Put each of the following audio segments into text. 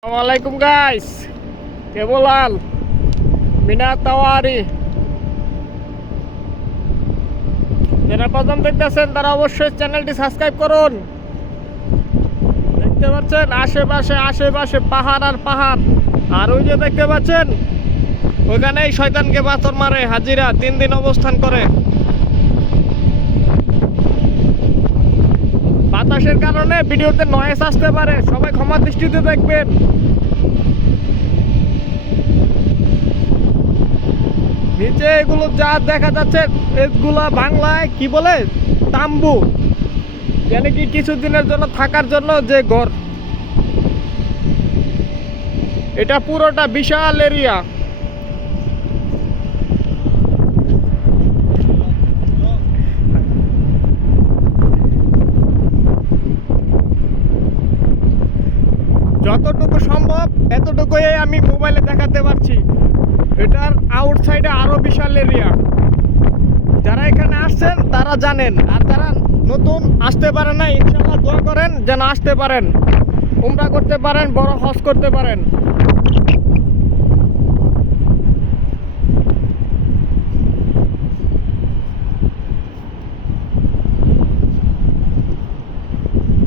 Assalamualaikum guys, Kebolal, Minatawari। যারা প্রথম দেখতেছেন তারা অবশ্যই চ্যানেলটি সাবস্ক্রাইব করুন। দেখতে পাচ্ছেন আশেপাশে পাহাড় আর পাহাড়, আর ওই যে দেখতে পাচ্ছেন ওইখানেই শয়তানকে পাথর মারে হাজিরা 3 দিন অবস্থান করে। বাতাসের কারণে ভিডিওতে নয়েজ আসতে পারে, সবাই ক্ষমা দৃষ্টিতে দেখবেন। নিচে এগুলো যা দেখা যাচ্ছে এগুলা বাংলায় কি বলে, তাম্বু, মানে কি কিছুদিনের জন্য থাকার জন্য যে ঘর। এটা পুরোটা বিশাল এরিয়া। যতটুকু সম্ভব এতটুকুই আমি মোবাইলে দেখাতে পারছি। এটার আউটসাইডে আরো বিশাল এরিয়া। যারা এখানে আসছেন তারা জানেন, আর যারা নতুন আসতে পারেন না ইনশাআল্লাহ দোয়া করেন যেন আসতে পারেন, উমরা করতে পারেন, বড় হজ করতে পারেন।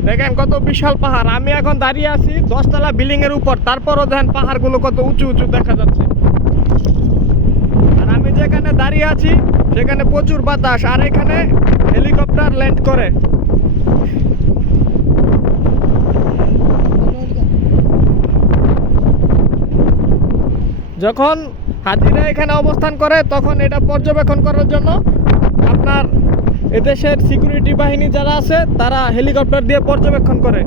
দেখেন কত বিশাল পাহাড়। আমি এখন দাঁড়িয়ে আছি 10 তলা বিল্ডিং এর উপর, তারপরও দেখেন পাহাড়গুলো কত উঁচু উঁচু দেখা যাচ্ছে। আর আমি যেখানে দাঁড়িয়ে আছি সেখানে প্রচুর বাতাস, আর এখানে হেলিকপ্টার ল্যান্ড করে। যখন হাজিরা এখানে অবস্থান করে তখন এটা পর্যবেক্ষণ করার জন্য আপনার এদেশের সিকিউরিটি বাহিনী যারা আছে তারা হেলিকপ্টার দিয়ে পর্যবেক্ষণ করে।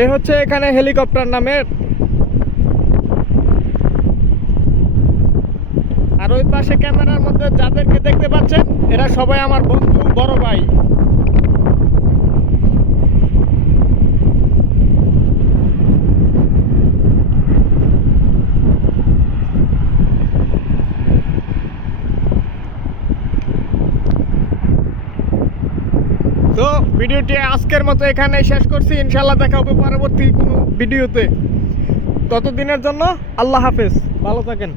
এ হচ্ছে এখানে হেলিকপ্টার নামের। আর ওই পাশে ক্যামেরার মধ্যে যাদেরকে দেখতে পাচ্ছেন এরা সবাই আমার বন্ধু, বড় ভাই। তো ভিডিওটি আজকের মতো এখানে শেষ করছি। ইনশাল্লাহ দেখা হবে পরবর্তী কোনো ভিডিওতে। ততদিনের জন্য আল্লাহ হাফেজ, ভালো থাকেন।